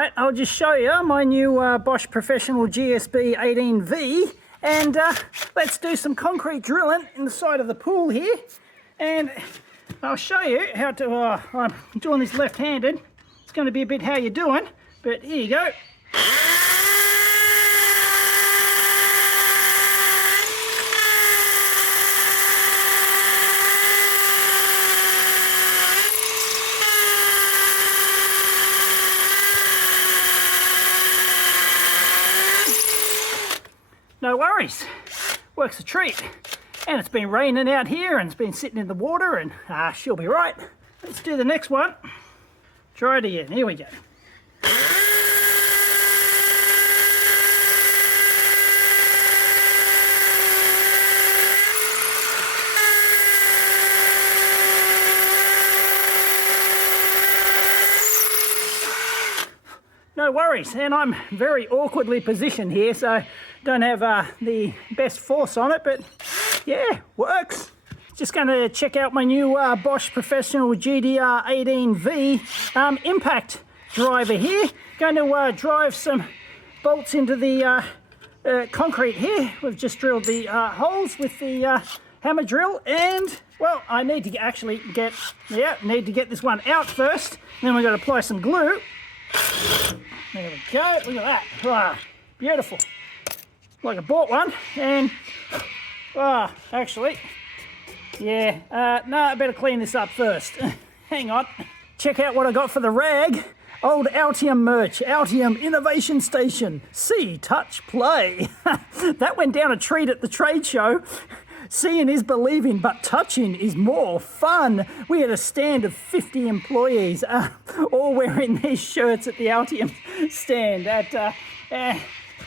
Alright, I'll just show you my new Bosch Professional GSB 18V, and let's do some concrete drilling in the side of the pool here, and I'll show you how to, I'm doing this left-handed. It's going to be a bit how you're doing, but here you go. No worries, works a treat. And it's been raining out here and it's been sitting in the water, and she'll be right. Let's do the next one. Try it again, here we go. No worries, and I'm very awkwardly positioned here, so don't have the best force on it, but yeah, works. Just going to check out my new Bosch Professional GDR 18V impact driver here. Going to drive some bolts into the concrete here. We've just drilled the holes with the hammer drill, and well, I need to actually get this one out first. Then we've got to apply some glue. There we go, look at that. Wow, beautiful. Like I bought one, and actually, yeah, no, I better clean this up first. Hang on. Check out what I got for the rag. Old Altium merch, Altium Innovation Station. See, touch, play. That went down a treat at the trade show. Seeing is believing, but touching is more fun. We had a stand of 50 employees, all wearing these shirts at the Altium stand at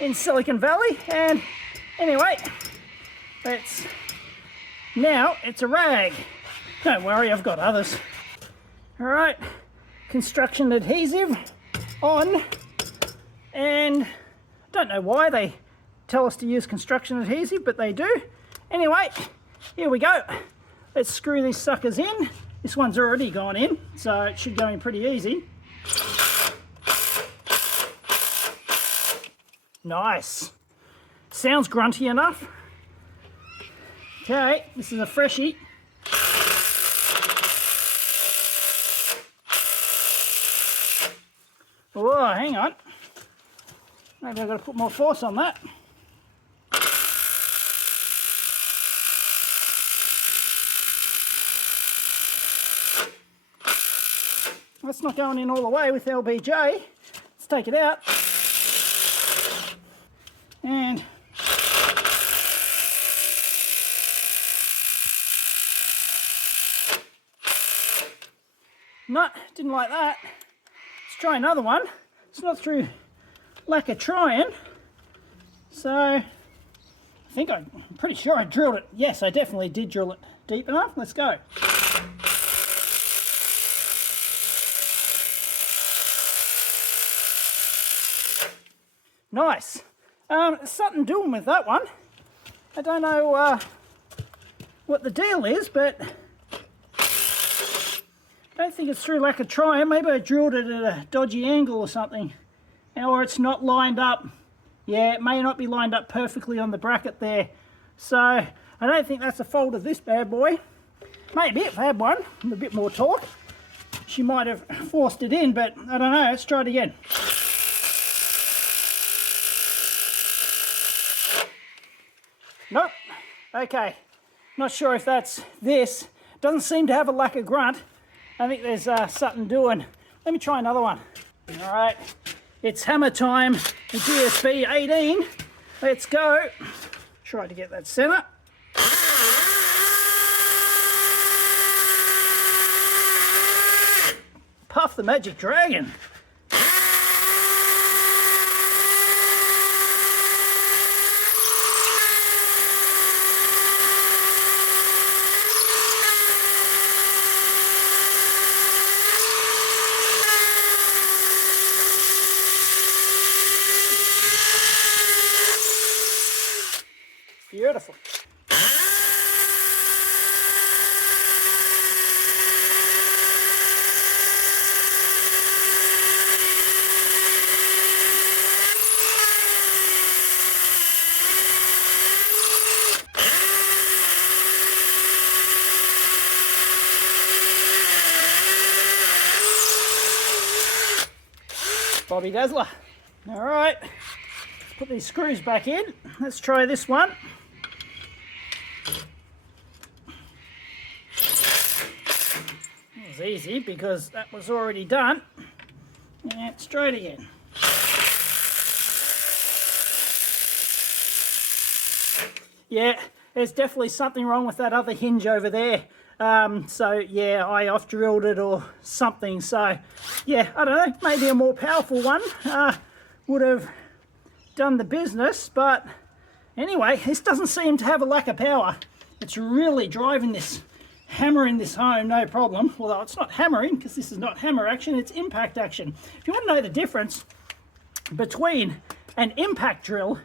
in Silicon Valley. And anyway, now it's a rag. Don't worry, I've got others. All right, construction adhesive on, and I don't know why they tell us to use construction adhesive, but they do. Anyway, here we go. Let's screw these suckers in. This one's already gone in, so it should go in pretty easy. Nice. Sounds grunty enough. Okay, this is a freshie. Oh, hang on. Maybe I've got to put more force on that. That's not going in all the way with LBJ. Let's take it out. And no, didn't like that. Let's try another one. It's not through lack of trying. So I think I'm pretty sure I drilled it. Yes, I definitely did drill it deep enough. Let's go. Nice. Something doing with that one. I don't know what the deal is, but I don't think it's through lack of trying. Maybe I drilled it at a dodgy angle or something, or it's not lined up. Yeah, it may not be lined up perfectly on the bracket there. So I don't think that's the fault of this bad boy. Maybe if I had one with a bit more torque, she might have forced it in, but I don't know. Let's try it again. Nope. Okay. Not sure if that's this. Doesn't seem to have a lack of grunt. I think there's something doing. Let me try another one. All right. It's hammer time. The GSB 18. Let's go. Try to get that center. Puff the magic dragon. Beautiful. Bobby Dazzler. All right, put these screws back in. Let's try this one. It was easy because that was already done. And straight again. Yeah, there's definitely something wrong with that other hinge over there. So yeah, I off drilled it or something. So yeah, I don't know, maybe a more powerful one would have done the business. But anyway, this doesn't seem to have a lack of power. It's really driving this, hammering this home, no problem. Although it's not hammering, because this is not hammer action, it's impact action. If you want to know the difference between an impact drill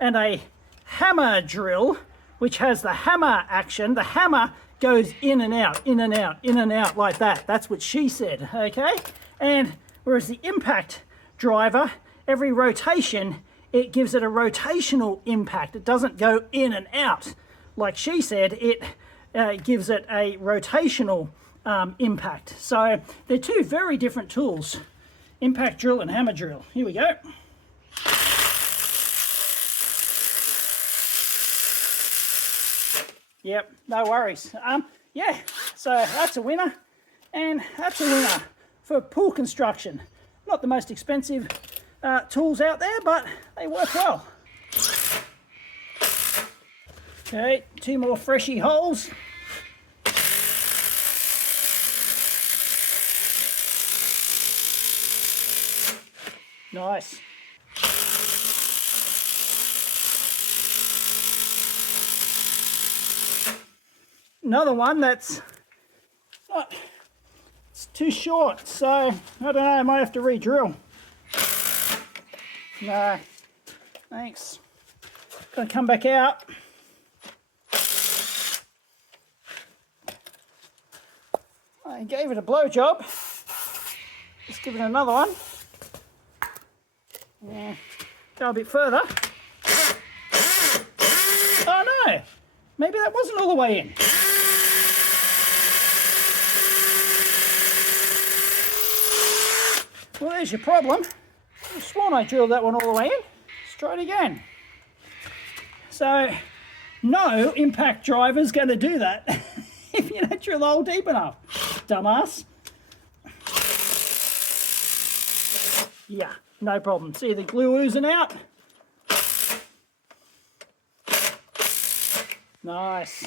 and a hammer drill, which has the hammer action, the hammer goes in and out, in and out, in and out like that. That's what she said, okay? And whereas the impact driver, every rotation, it gives it a rotational impact. It doesn't go in and out. Like she said, it gives it a rotational impact. So they're two very different tools, impact drill and hammer drill. Here we go. Yep, no worries. Yeah, so that's a winner, and that's a winner for pool construction. Not the most expensive tools out there, but they work well. Okay, two more freshy holes. Nice. Another one that's not, it's too short, so I don't know, I might have to re-drill. No, thanks. Gonna come back out. I gave it a blow job. Let's give it another one. Yeah, go a bit further. Oh no, maybe that wasn't all the way in. Well, there's your problem. I've sworn I drilled that one all the way in. Let's try it again. So, no impact driver's going to do that if you don't drill the hole deep enough, dumbass. Yeah, no problem. See the glue oozing out? Nice.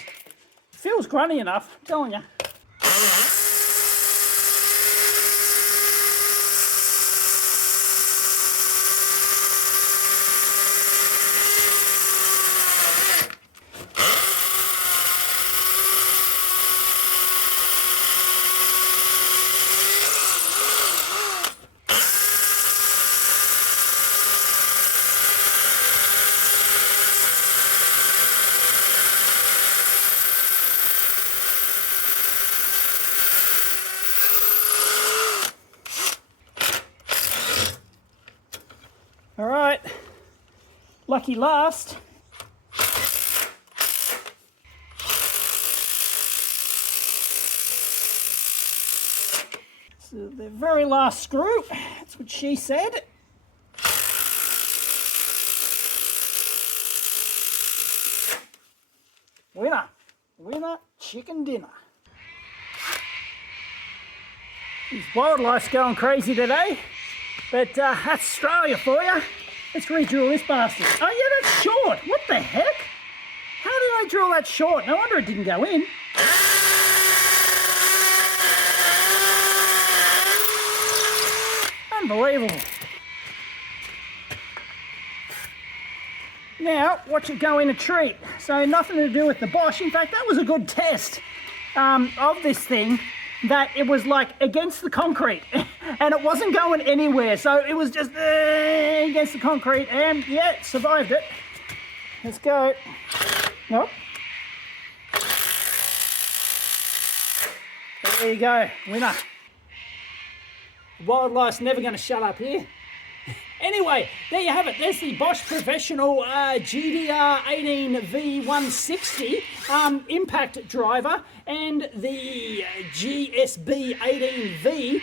Feels grunny enough, I'm telling you. All right, lucky last. So the very last screw, that's what she said. Winner, winner, chicken dinner. This wildlife's going crazy today. But that's Australia for you. Let's re-drill this bastard. Oh yeah, that's short. What the heck? How did I drill that short? No wonder it didn't go in. Unbelievable. Now, watch it go in a treat. So nothing to do with the Bosch. In fact, that was a good test of this thing, that it was like against the concrete and it wasn't going anywhere. So it was just against the concrete, and yeah, it survived it. Let's go. Nope. There you go, winner. Wildlife's never going to shut up here. Anyway, there you have it. There's the Bosch Professional GDR 18V-160 impact driver, and the GSB 18V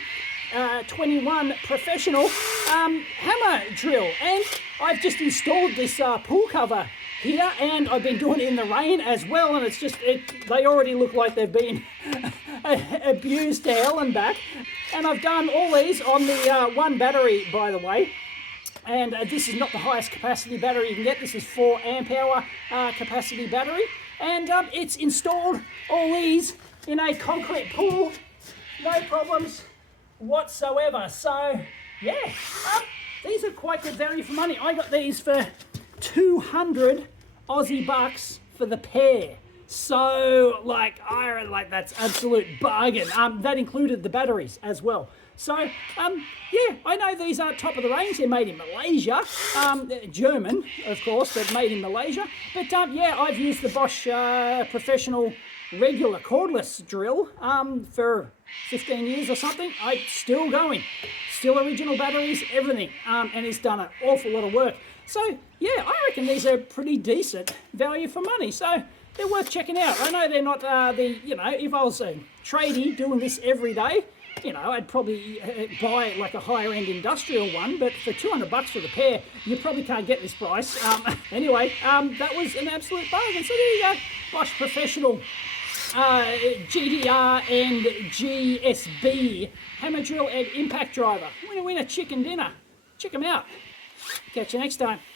18V-21 professional hammer drill, and I've just installed this pull cover here, and I've been doing it in the rain as well, and it's just, they already look like they've been abused to hell and back. And I've done all these on the one battery, by the way. And this is not the highest capacity battery you can get. This is 4 amp hour capacity battery. And it's installed all these in a concrete pool. No problems whatsoever. So, yeah, these are quite good value for money. I got these for 200 Aussie bucks for the pair. So, like that's absolute bargain. That included the batteries as well. So, yeah, I know these are top of the range. They're made in Malaysia. German, of course, but made in Malaysia. But, yeah, I've used the Bosch professional regular cordless drill for 15 years or something. I'm still going. Still original batteries, everything. And it's done an awful lot of work. So, yeah, I reckon these are pretty decent value for money. So, they're worth checking out. I know they're not if I was a tradie doing this every day, I'd probably buy like a higher end industrial one, but for 200 bucks for the pair, you probably can't get this price. Anyway, that was an absolute bargain. So there you go, Bosch Professional GDR and GSB hammer drill and impact driver. Winner, winner, chicken dinner. Check them out. Catch you next time.